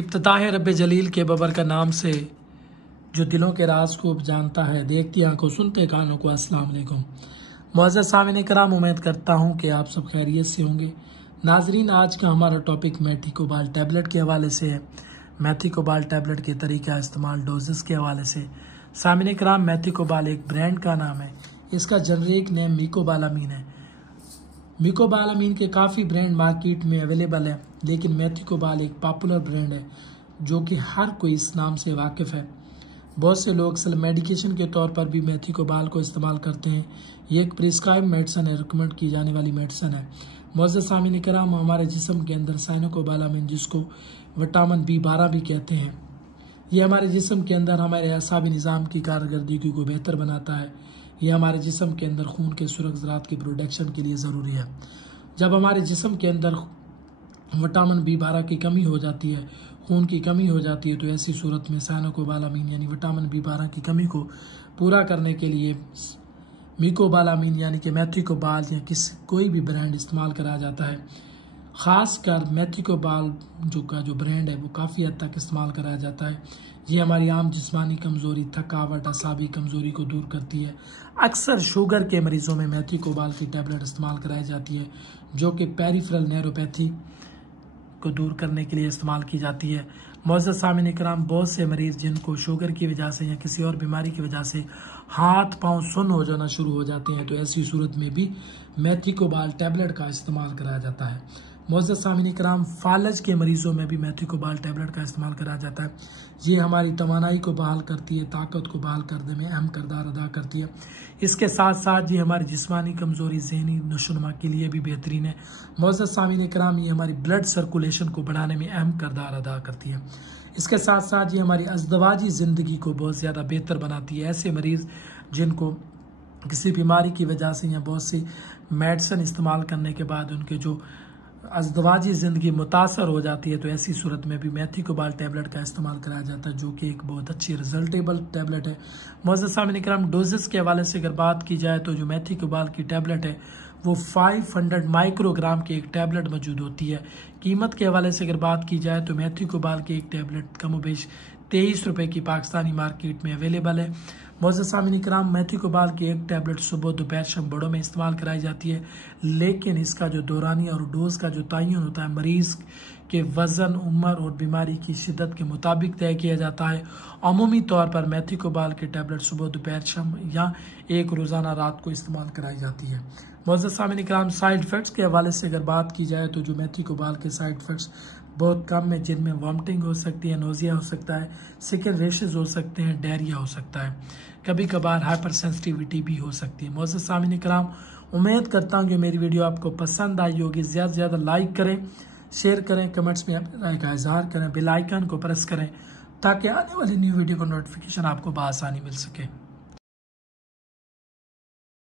इफ्तिताह रब्बे जलील के बबर का नाम से जो दिलों के राज को जानता है, देखती आंखों सुनते कानों को अस्सलाम वालेकुम। मुअज़्ज़ज़ सामिन कराम, उम्मीद करता हूँ कि आप सब खैरियत से होंगे। नाजरीन, आज का हमारा टॉपिक मेथिकोबाल टैबलेट के हवाले से है। मेथिकोबाल टैबलेट के तरीका इस्तेमाल डोजेस के हवाले से। सामिन कराम, मेथिकोबाल एक ब्रांड का नाम है। इसका जेनरिक नेम मिकोबालामीन है। मिकोबालामीन के काफ़ी ब्रांड मार्केट में अवेलेबल है, लेकिन मेथिकोबाल एक पॉपुलर ब्रांड है जो कि हर कोई इस नाम से वाकिफ़ है। बहुत से लोग अक्सर मेडिकेशन के तौर पर भी मेथिकोबाल को इस्तेमाल करते हैं। ये एक प्रिस्क्राइब मेडिसन है, रिकमेंड की जाने वाली मेडिसन है। मुअज़्ज़ज़ सामिन कराम, हमारे जिस्म के अंदर साइनोकोबालामीन, जिसको विटामिन B12 भी कहते हैं, ये हमारे जिस्म के अंदर हमारे असाबी निज़ाम की कारकर्दगी को बेहतर बनाता है। यह हमारे जिस्म के अंदर खून के सुरख ज़रात की प्रोडक्शन के लिए ज़रूरी है। जब हमारे जिस्म के अंदर विटामिन B12 की कमी हो जाती है, खून की कमी हो जाती है, तो ऐसी सूरत में साइनोकोबालामीन यानी विटामिन B12 की कमी को पूरा करने के लिए मिकोबालामीन यानी कि मेथिकोबाल या कोई भी ब्रांड इस्तेमाल करा जाता है। ख़ासकर मेथिकोबाल जो ब्रांड है वो काफ़ी हद तक इस्तेमाल कराया जाता है। ये हमारी आम जिस्मानी कमज़ोरी, थकावट, असाबी कमज़ोरी को दूर करती है। अक्सर शुगर के मरीज़ों में मेथिकोबाल की टैबलेट इस्तेमाल कराई जाती है, जो कि पेरिफेरल न्यूरोपैथी को दूर करने के लिए इस्तेमाल की जाती है। मुअज़्ज़ज़ सामिन इकराम, बहुत से मरीज़ जिनको शुगर की वजह से या किसी और बीमारी की वजह से हाथ पांव सुन्न हो जाना शुरू हो जाते हैं, तो ऐसी सूरत में भी मेथिकोबाल टैबलेट का इस्तेमाल कराया जाता है। मुअज़्ज़ज़ सामिन इकराम, फालज के मरीज़ों में भी मेथिकोबाल टैबलेट का इस्तेमाल कराया जाता है। ये हमारी तवानाई को बहाल करती है, ताकत को बहाल करने में अहम किरदार अदा करती है। इसके साथ साथ ये हमारी जिस्मानी कमज़ोरी, ज़हनी नशोनुमा के लिए भी बेहतरीन है। मुअज़्ज़ज़ सामिन इकराम, ये हमारी ब्लड सर्कुलेशन को बढ़ाने में अहम किरदार अदा करती है। इसके साथ साथ ये हमारी अज़दवाजी ज़िंदगी को बहुत ज़्यादा बेहतर बनाती है। ऐसे मरीज़ जिनको किसी बीमारी की वजह से या बहुत सी मेडिसिन इस्तेमाल करने के बाद उनके जो अज़दवाजी ज़िंदगी मुतासर हो जाती है, तो ऐसी सूरत में भी मेथिकोबाल टैबलेट का इस्तेमाल कराया जाता है, जो कि एक बहुत अच्छी रिजल्टेबल टैबलेट है। मुअज़्ज़ज़ सामिन इकराम, डोजेस के हवाले से अगर बात की जाए तो जो मेथिकोबाल की टैबलेट है वो 500 माइक्रोग्राम की एक टैबलेट मौजूद होती है। कीमत के हवाले से अगर बात की जाए तो मेथिकोबाल की एक टैबलेट कमोबेश 23 रुपये की पाकिस्तानी मार्केट में अवेलेबल है। मुअज़्ज़ज़ सामिन इकराम, मेथिकोबाल की एक टैबलेट सुबह, दोपहर, शाम बड़ों में इस्तेमाल कराई जाती है, लेकिन इसका जो दौरानिया और डोज का जो तयन होता है मरीज़ के वज़न, उम्र और बीमारी की शिद्दत के मुताबिक तय किया जाता है। अमूमी तौर पर मेथिकोबाल की टैबलेट सुबह, दोपहर, शाम या एक रोज़ाना रात को इस्तेमाल कराई जाती है। मुअज़्ज़ज़ सामिन इकराम, साइड इफ़ेक्ट्स के हवाले से अगर बात की जाए तो जो मेथिकोबाल के साइड इफ़ेक्ट्स बहुत कम है, जिनमें वॉमिटिंग हो सकती है, नोज़िया हो सकता है, स्किन रैशेज हो सकते हैं, डायरिया हो सकता है, कभी कभार हाइपर सेंसिटिविटी भी हो सकती है। मुअज़्ज़ज़ सामिन इकराम, उम्मीद करता हूँ कि मेरी वीडियो आपको पसंद आई होगी। ज़्यादा से ज़्यादा लाइक करें, शेयर करें, कमेंट्स में अपनी राय का इज़हार करें, बेल आइकन को प्रेस करें ताकि आने वाली न्यू वीडियो का नोटिफिकेशन आपको बआसानी मिल सके।